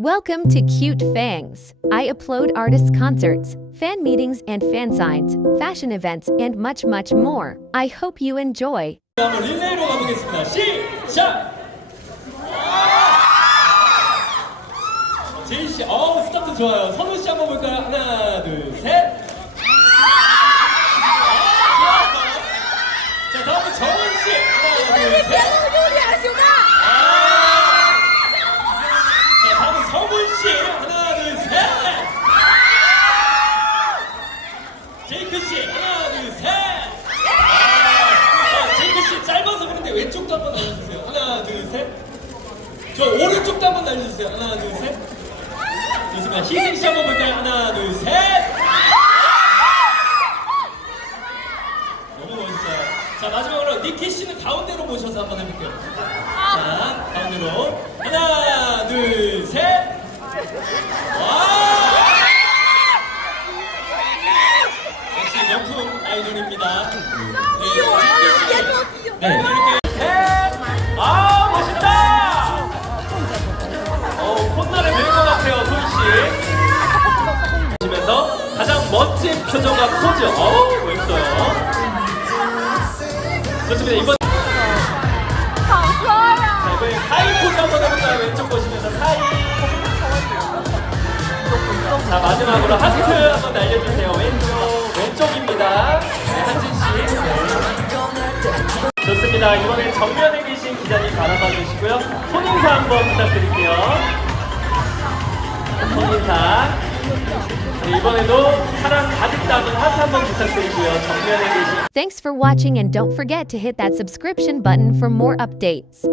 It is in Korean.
Welcome to Cute Fangs. I upload artist concerts, fan meetings and fan signs, fashion events, and much, much more. I hope you enjoy. 한번 릴레이로 가보겠습니다. 시작! 제이 씨, 어우 스타트 좋아요. 선우 씨 한번 볼까요? 하나, 둘, 씨. 하나, 둘, 셋. 아, 제이크 씨 짧아서 그런데 왼쪽도 한번 날려주세요. 하나, 둘, 셋. 저 오른쪽도 한번 날려주세요. 하나, 둘, 셋. 좋습니다. 희승 씨 한번 볼까요? 하나, 둘, 셋. 너무 멋있어요. 자, 마지막으로 니키 씨는 가운데로 모셔서 한번 해볼게요. 자, 가운데로. 하나, 둘, 셋. 네, 네! 아, 멋있다! 어, 콧날에 매는 것 같아요, 소희씨. 보시면서 가장 멋진 표정과 포즈. 어우, 멋있어요. 좋습니다. 이번 자, 이번에 사이 포즈 한번 해볼까요? 왼쪽 보시면서 사이. 자, 마지막으로 하트 한번 날려주세요. 네. 좋습니다. 이번에 정면에 계신 기자님 바라봐 주시고요. 손인사 한번 부탁드릴게요. 손인사. 네, 이번에도 사랑 가득 담은 하트 한번 부탁드리고요. 정면에 계신 Thanks for watching and don't forget to hit that subscription button for more updates.